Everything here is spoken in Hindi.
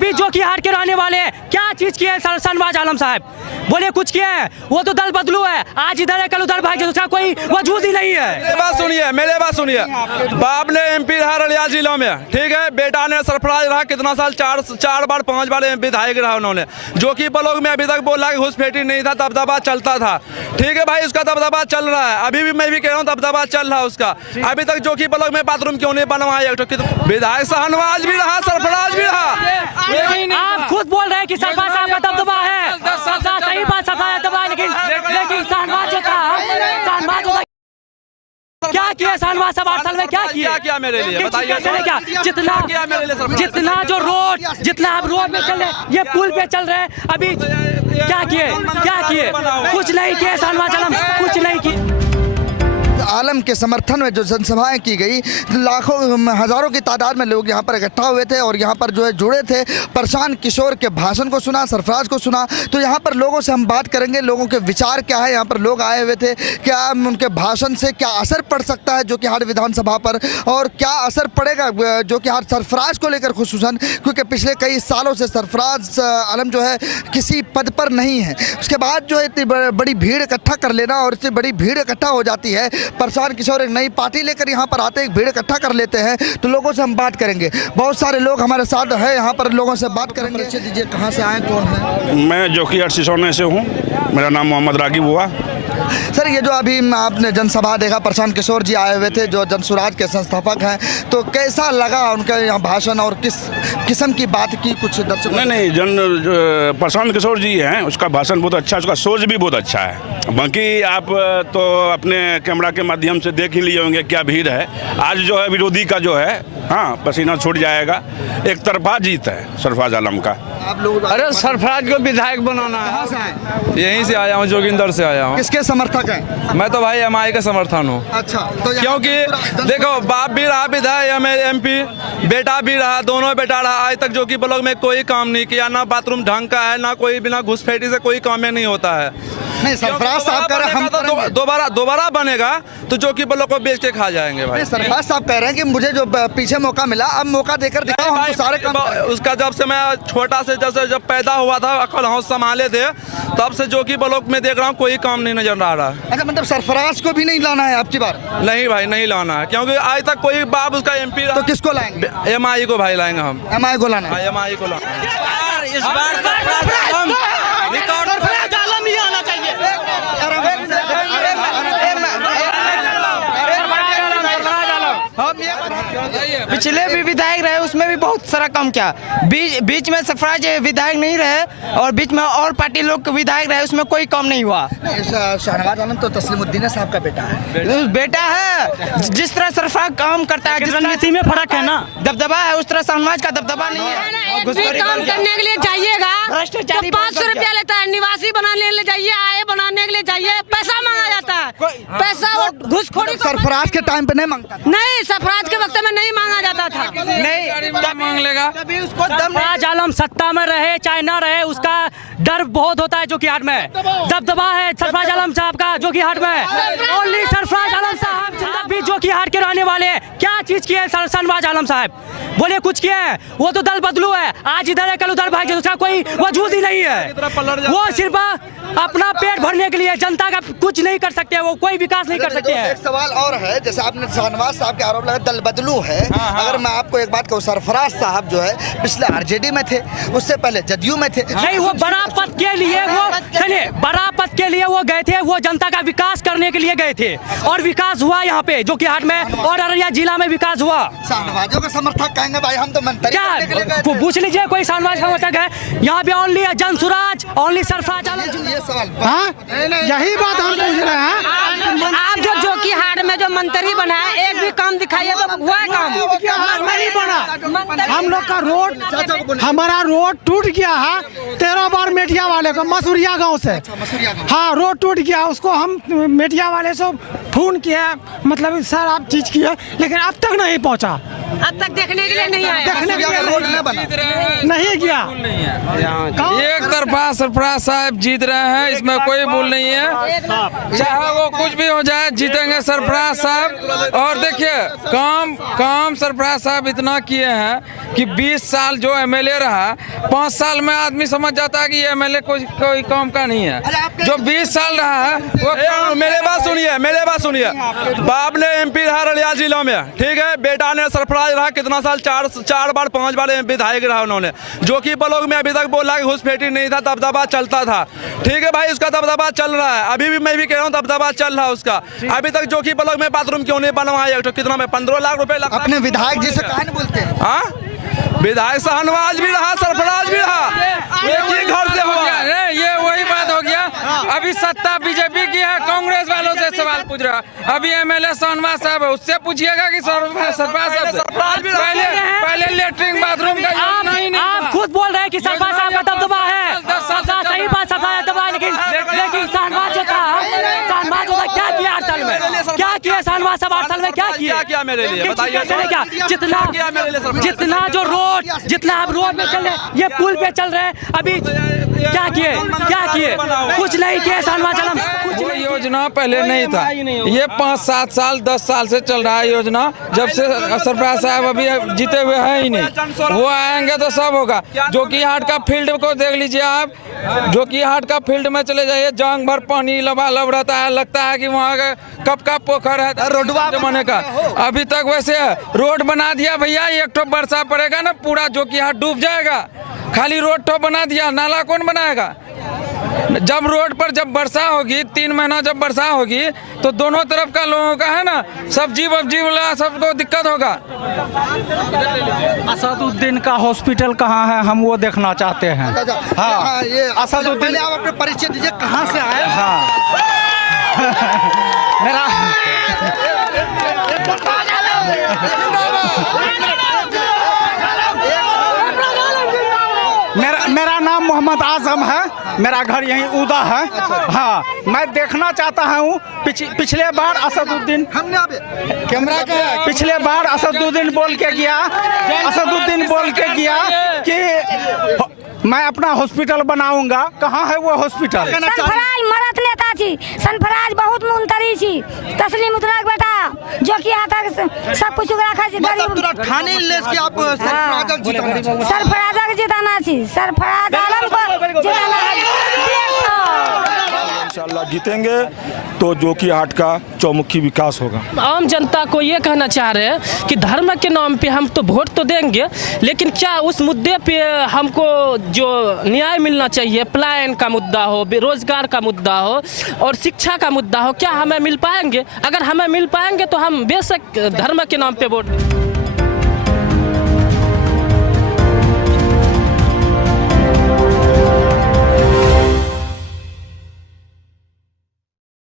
भी जोकीहाट के रहने वाले हैं, क्या चीज किए शहनवाज आलम साहब? बोले कुछ किए हैं? वो तो दल बदलू है, आज इधर है कल उधर भाग जाए, उसका कोई वजूद ही नहीं है। मेरे बात सुनिए, बाप ने एमपी रहा रलिया जिला में, ठीक है, बेटा ने सरफराज रहा कितना साल, 4 बार 5 बार विधायक रहा उन्होंने, जो कि ब्लॉक में अभी तक बोला कि घुसपैठी नहीं था, दबदबा चलता था, ठीक है भाई, उसका दबदबा चल रहा है, अभी भी मैं भी कह रहा हूँ दबदबा चल रहा है उसका। अभी तक जो कि ब्लॉक में बाथरूम क्यों नहीं बनवाया? विधायक शहनवाज भी रहा, सरफराज भी रहा। आप खुद बोल रहे हैं कि सरफराज साहब का दबदबा है, सही बात, सरफराज दबदबा, लेकिन शहनवाज जो था, शहनवाज क्या किया शहनवाज साहब 8 साल में? क्या किया मेरे लिए बताइए? क्या जितना जो रोड, जितना आप रोड में चल रहे हैं, ये पुल पे चल रहे हैं, अभी क्या किए? कुछ नहीं किए शहनवाज आलम, कुछ नहीं किए। आलम के समर्थन में जो जनसभाएं की गई, लाखों हजारों की तादाद में लोग यहाँ पर इकट्ठा हुए थे और यहाँ पर जो है जुड़े थे। प्रशांत किशोर के भाषण को सुना, सरफराज को सुना। तो यहाँ पर लोगों से हम बात करेंगे, लोगों के विचार क्या है। यहाँ पर लोग आए हुए थे, क्या उनके भाषण से क्या असर पड़ सकता है जोकीहाट विधानसभा पर, और क्या असर पड़ेगा जोकीहाट सरफराज को लेकर खुसूसन, क्योंकि पिछले कई सालों से सरफराज आलम जो है किसी पद पर नहीं है। उसके बाद जो है इतनी बड़ी भीड़ इकट्ठा कर लेना, और इतनी बड़ी भीड़ इकट्ठा हो जाती है, प्रशांत किशोर एक नई पार्टी लेकर यहाँ पर आते एक भीड़ इकट्ठा कर लेते हैं। तो लोगों से हम बात करेंगे, बहुत सारे लोग हमारे साथ हैं यहाँ पर, लोगों से बात करेंगे। दीजिए, कहाँ से आए, कौन है? मैं जोकीहाट सिसोने से हूँ, मेरा नाम मोहम्मद रागिब हुआ। सर, ये जो अभी आपने जनसभा देखा, प्रशांत किशोर जी आए हुए थे जो जनसुराज के संस्थापक हैं, तो कैसा लगा उनका यहाँ भाषण, और किस किस्म की बात की? कुछ दर्शक नहीं, प्रशांत किशोर जी हैं, उसका भाषण बहुत अच्छा, उसका सोच भी बहुत अच्छा है। बाकी आप तो अपने कैमरा के माध्यम से देख ही लिए होंगे क्या भीड़ है। आज जो है विरोधी का जो है, हाँ, पसीना छूट जाएगा। एक तरफा जीत है सरफराज आलम का। आप लोग, अरे सरफराज को विधायक बनाना है। यहीं से आया हूँ, जोगिंदर से आया हूँ। किसके समर्थक हैं? मैं तो भाई एमआई का समर्थन हूँ। अच्छा, तो क्योंकि देखो, बाप भी रहा विधायक एमपी, बेटा भी रहा, दोनों बेटा रहा। आज तक जो कि ब्लॉक में कोई काम नहीं किया, ना बाथरूम ढंग का है, ना कोई बिना घुसपैठी से कोई काम नहीं होता है। नहीं, सरफराज साहब कह रहे हैं, हम तो दोबारा बनेगा तो जो कि ब्लॉक को बेच के खा जाएंगे भाई। सरफराज साहब कह रहे हैं कि मुझे जो पीछे मौका मिला, अब मौका देकर दिखाओ, हम तो सारे काम। उसका जब से मैं छोटा से जब पैदा हुआ था, अकल होश संभाले थे, तब से जो कि ब्लॉक में देख रहा हूँ कोई काम नहीं नजर आ रहा है। अच्छा, मतलब सरफराज को भी नहीं लाना है आपकी बार? नहीं भाई, नहीं लाना है, क्योंकि आज तक कोई बाप उसका एमपी। तो किसको लाएंगे? एमआई को भाई लाएंगे हम। एमआई को लाना है? एमआई को लाएंगे। इस बार पिछले भी विधायक रहे, उसमें भी बहुत सारा काम किया। बीच में सरफराज विधायक नहीं रहे, और बीच में और पार्टी लोग विधायक रहे, उसमें कोई काम नहीं हुआ। शहनवाज आलम तो तस्लीमुद्दीन साहब का बेटा है। बेटा है, जिस तरह सरफराज काम करता है, रणनीति में फर्क है ना, दबदबा है, उस तरह शहनवाज का दबदबा नहीं है। काम करने के लिए जाइएगा, 500 रुपया लेता है, निवासी बनाने के लिए जाइए, आय बनाने के लिए जाइए, पैसा मांगा जाता है, पैसा घुसखोरी। सरफराज के टाइम पे नहीं मांगता? नहीं, सरफराज के वक्त में नहीं मांगा जाता था। नहीं, तब मांग लेगा, तभी उसको सरफराज आलम सत्ता में रहे चाहे ना रहे, उसका डर बहुत होता है जोकीहाट में। दबदबा है सरफराज आलम साहब का जोकीहाट में, ओनली सरफराज आलम साहब। आप भी जोकीहाट के रहने वाले हैं, क्या चीज किए शहनवाज आलम साहब? बोले कुछ किए हैं? वो तो दल बदलू है, आज इधर है कल उधर भाग जाए, उसका कोई वजूद ही नहीं है। वो सिर्फ अपना पेट भरने के लिए, जनता का कुछ नहीं कर सकते, वो कोई विकास नहीं कर सकते हैं। एक सवाल और है, जैसे आपने शहनवाज साहब के आरोप लगा दल बदलू है। अगर मैं आपको एक बात कहूँ, सरफराज साहब जो है पिछले आरजेडी में थे, उससे पहले जदयू में थे। नहीं, वो बड़ा पद के लिए, बड़ा पद के लिए वो गए थे, वो जनता का विकास करने के लिए गए थे, और विकास हुआ यहाँ पे जोकीहाट में और अररिया जिला में विकास हुआ। शहनवाजों का समर्थक कहेंगे भाई, हम तो मंत्री क्या पूछ लीजिए, कोई शहनवाज समर्थक है यहाँ पे? Only Jan Suraaj, only Sarfaraz Alam. ये सवाल, यही बात हम पूछ रहे हैं। आप जो जोकीहाट में जो मंत्री बना है, एक भी काम दिखाइए तो हुआ है काम? नहीं बना। हम लोग का रोड, हमारा रोड टूट गया है 13 बार मेटिया वाले को, मसूरिया गांव से। हाँ, रोड टूट गया, उसको हम मेटिया वाले से फोन किया, मतलब सर आप चीज किया, लेकिन अब तक नहीं पहुंचा। अब तक देखने के लिए नहीं आया, देखने के लिए रोड नहीं बना, नहीं गया। एक तरफा सरफराज साहब जीत रहे हैं, इसमें कोई भूल नहीं है। चाहे वो कुछ भी हो जाए, जीतेंगे सरफराज। सरफराज साहब। और देखिए काम सरफराज साहब इतना किए हैं कि 20 साल जो एमएलए रहा, 5 साल में आदमी समझ जाता है कि ये एमएलए कोई काम का नहीं है। जो 20 साल रहा है वो मेरे बात सुनिए बाप ने एमपी रहा रलिया जिला में, ठीक है। बेटा ने सरफराज रहा कितना साल, 4 बार 5 बार विधायक रहा उन्होंने, जो कि ब्लॉक में अभी तक बोला कि घुसपैठी नहीं था, दबदबा चलता था, ठीक है भाई। उसका दबदबा चल रहा है, अभी भी मैं भी कह रहा हूँ दबदबा चल रहा है उसका। अभी तक जो कि ब्लॉक में बाथरूम क्यों नहीं बनवाया, तो कितना में 15 लाख रुपए लगता है। अपने विधायक जी से कहा नहीं बोलते हैं? हाँ, विधायक शाहनवाज भी रहा, सरफराज भी रहा, एक ही घर से हुआ। ये वही बात हो गया। अभी सत्ता बीजेपी की है, कांग्रेस वालों से सवाल पूछ रहा। अभी एमएलए शाहनवाज साहब है, उससे पूछिएगा कि सरफराज साहब पहले लेटरिन बाथरूम का योजना ही नहीं आप था। खुद बोल रहे हैं कि सरफराज साहब का दबदबा है, सही बात, सरफराज दबा है, लेकिन शाहनवाज जो था, क्या किया 8 साल में, क्या किया शाहनवाज साहब 8 साल में, क्या किया मेरे लिए बताइए क्या? जितना जो रोड, जितना आप रोड में चल रहे, ये पुल पे चल रहे हैं, अभी क्या किए कुछ नहीं किए शाहनवाज आलम। वो योजना पहले नहीं था, ये 5, 7 साल 10 साल से चल रहा है योजना, जब से सरफराज साहब अभी जीते हुए हैं ही नहीं। वो आएंगे तो सब होगा। जो कि हाट का फील्ड को देख लीजिए आप, जो कि हाट का फील्ड में चले जाइए, जांग भर पानी लबालब रहता है, लगता है कि वहाँ कब का पोखर है रोडवा जमाने का। अभी तक वैसे है, रोड बना दिया भैया, एक ठो बरसा पड़ेगा ना पूरा जो कि हाट डूब जाएगा। खाली रोड ठो बना दिया, नाला कौन बनाएगा? जब रोड पर जब वर्षा होगी, 3 महीना जब वर्षा होगी, तो दोनों तरफ का लोगों का है ना, सब्जी वब्जी वाला सबको दिक्कत होगा। असदुद्दीन का हॉस्पिटल कहाँ है, हम वो देखना चाहते हैं। हाँ, ये असदुद्दीन, पहले आप अपने परिचय दीजिए, कहाँ से आए? हाँ मेरा नाम मोहम्मद आजम है, मेरा घर यहीं उदा है। हाँ, मैं देखना चाहता हूँ, पिछले बार असदुद्दीन कैमरा का, पिछले बार असदुद्दीन बोल के गया कि मैं अपना हॉस्पिटल बनाऊंगा। कहाँ है वो हॉस्पिटल? सरफराज मरत नेता छी, सरफराज बहुत मुंतरी छी, तस्लीम उतरा बेटा जो कि यहाँ तक सब कुछ रखा छी। गरीब ठाणे लेस के आप सरफराज जिताना छी, सरफराज आलम को जिताना है। इंशाल्लाह जीतेंगे तो जो कि हाट का चौमुखी विकास होगा। आम जनता को ये कहना चाह रहे हैं कि धर्म के नाम पे हम तो वोट तो देंगे, लेकिन क्या उस मुद्दे पे हमको जो न्याय मिलना चाहिए, पलायन का मुद्दा हो, बेरोजगार का मुद्दा हो और शिक्षा का मुद्दा हो, क्या हमें मिल पाएंगे? अगर हमें मिल पाएंगे तो हम बेशक धर्म के नाम पे वोट देंगे।